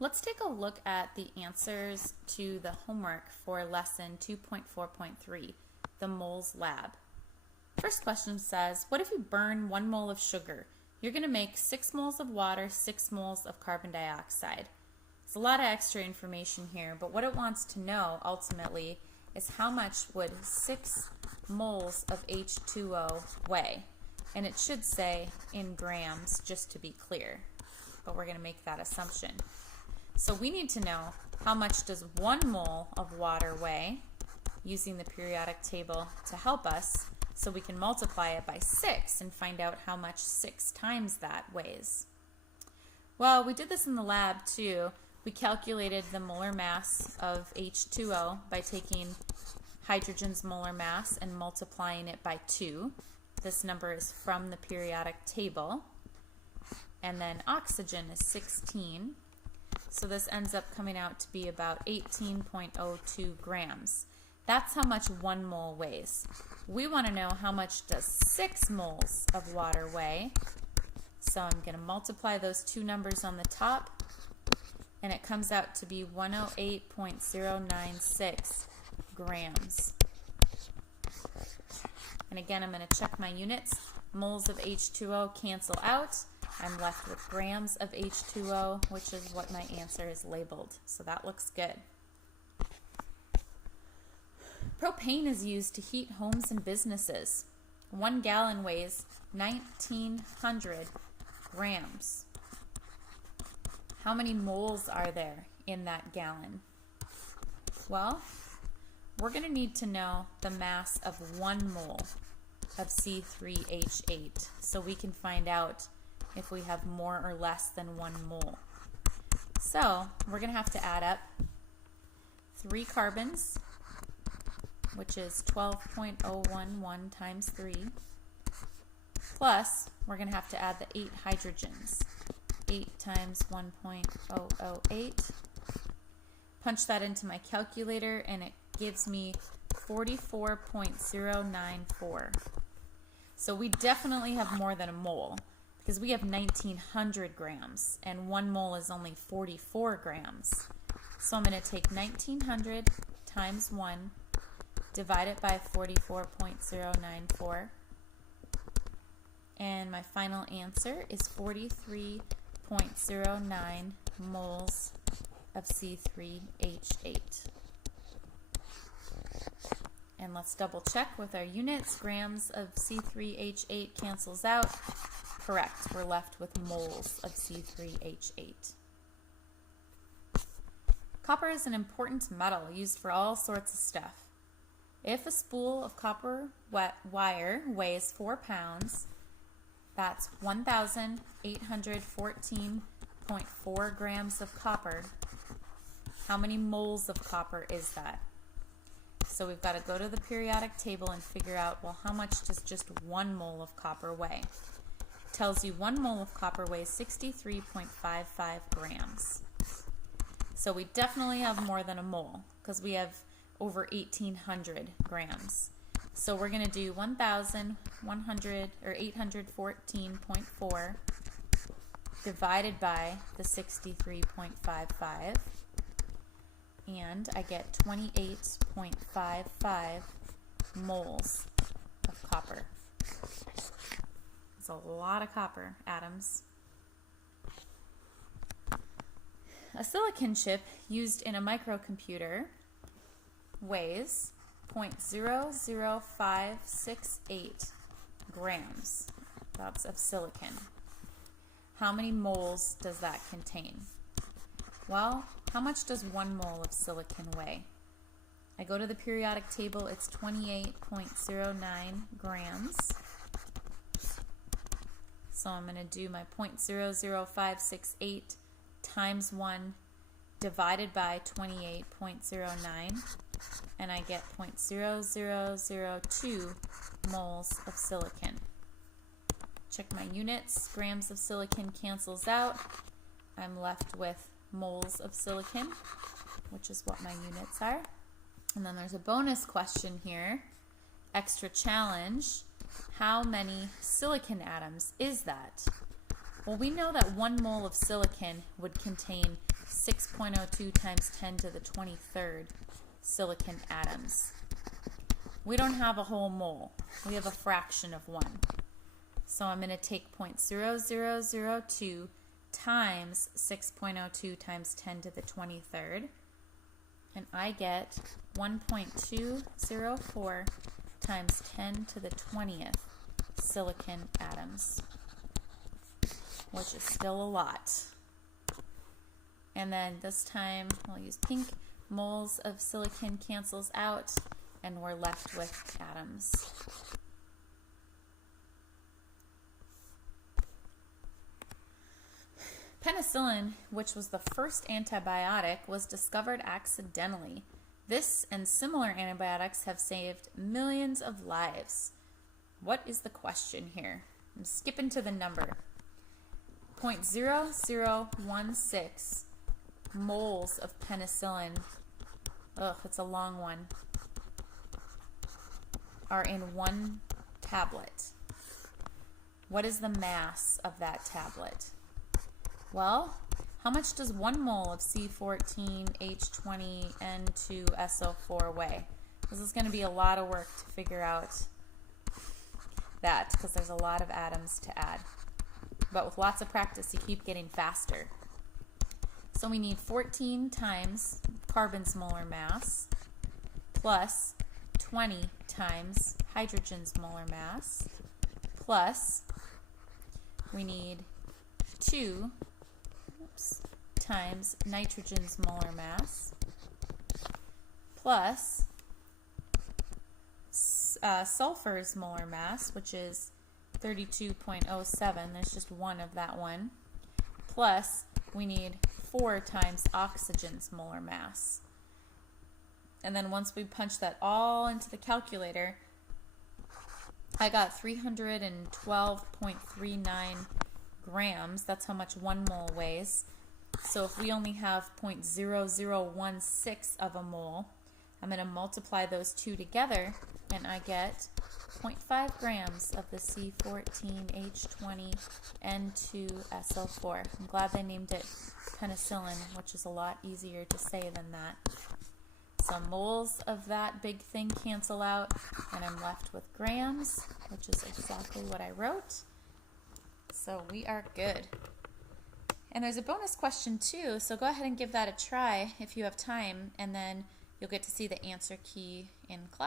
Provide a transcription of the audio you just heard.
Let's take a look at the answers to the homework for lesson 2.4.3, the Moles Lab. First question says, what if you burn 1 mole of sugar? You're going to make 6 moles of water, 6 moles of carbon dioxide. There's a lot of extra information here, but what it wants to know ultimately is how much would 6 moles of H2O weigh? And it should say in grams just to be clear, but we're going to make that assumption. So we need to know how much does 1 mole of water weigh using the periodic table to help us, so we can multiply it by 6 and find out how much 6 times that weighs. Well, we did this in the lab too. We calculated the molar mass of H2O by taking hydrogen's molar mass and multiplying it by 2. This number is from the periodic table. And then oxygen is 16. So this ends up coming out to be about 18.02 grams. That's how much 1 mole weighs. We want to know how much does 6 moles of water weigh. So I'm going to multiply those two numbers on the top, and it comes out to be 108.096 grams. And again, I'm going to check my units. Moles of H2O cancel out. I'm left with grams of H2O, which is what my answer is labeled. So that looks good. Propane is used to heat homes and businesses. 1 gallon weighs 1,900 grams. How many moles are there in that gallon? Well, we're going to need to know the mass of 1 mole of C3H8 so we can find out if we have more or less than 1 mole. So we're going to have to add up 3 carbons, which is 12.011 times 3, plus we're going to have to add the 8 hydrogens. 8 times 1.008. Punch that into my calculator and it gives me 44.094. So we definitely have more than a mole, because we have 1,900 grams and 1 mole is only 44 grams. So I'm going to take 1,900 times 1, divide it by 44.094, and my final answer is 43.09 moles of C3H8. And let's double check with our units. Grams of C3H8 cancels out. Correct, we're left with moles of C3H8. Copper is an important metal used for all sorts of stuff. If a spool of copper wire weighs 4 pounds, that's 1,814.4 grams of copper. How many moles of copper is that? So we've got to go to the periodic table and figure out, well, how much does just 1 mole of copper weigh? Tells you 1 mole of copper weighs 63.55 grams. So we definitely have more than a mole because we have over 1,800 grams. So we're going to do 1,100 or 814.4 divided by the 63.55, and I get 28.55 moles of copper. It's a lot of copper atoms. A silicon chip used in a microcomputer weighs 0.00568 grams. That's of silicon. How many moles does that contain? Well, how much does 1 mole of silicon weigh? I go to the periodic table, it's 28.09 grams. So I'm going to do my 0.00568 times 1 divided by 28.09, and I get 0.0002 moles of silicon. Check my units. Grams of silicon cancels out. I'm left with moles of silicon, which is what my units are. And then there's a bonus question here. Extra challenge. How many silicon atoms is that? Well, we know that 1 mole of silicon would contain 6.02 times 10 to the 23rd silicon atoms. We don't have a whole mole. We have a fraction of one. So I'm going to take 0.0002 times 6.02 times 10 to the 23rd, and I get 1.204 times 10 to the 20th silicon atoms, which is still a lot. And then this time I'll use pink. Moles of silicon cancels out, and we're left with atoms. Penicillin, which was the first antibiotic, was discovered accidentally. This and similar antibiotics have saved millions of lives. What is the question here? I'm skipping to the number. 0.0016 moles of penicillin, it's a long one, are in one tablet. What is the mass of that tablet? Well, how much does 1 mole of C14H20N2SO4 weigh? This is going to be a lot of work to figure out that because there's a lot of atoms to add. But with lots of practice, you keep getting faster. So we need 14 times carbon's molar mass plus 20 times hydrogen's molar mass plus we need 2 times nitrogen's molar mass plus sulfur's molar mass, which is 32.07. There's just one of that one. Plus we need 4 times oxygen's molar mass. And then once we punch that all into the calculator, I got 312.39 grams. That's how much 1 mole weighs. So if we only have 0.0016 of a mole, I'm going to multiply those two together, and I get 0.5 grams of the C14H20N2SO4. I'm glad they named it penicillin, which is a lot easier to say than that. So moles of that big thing cancel out, and I'm left with grams, which is exactly what I wrote. So we are good. And there's a bonus question too, so go ahead and give that a try if you have time, and then you'll get to see the answer key in class.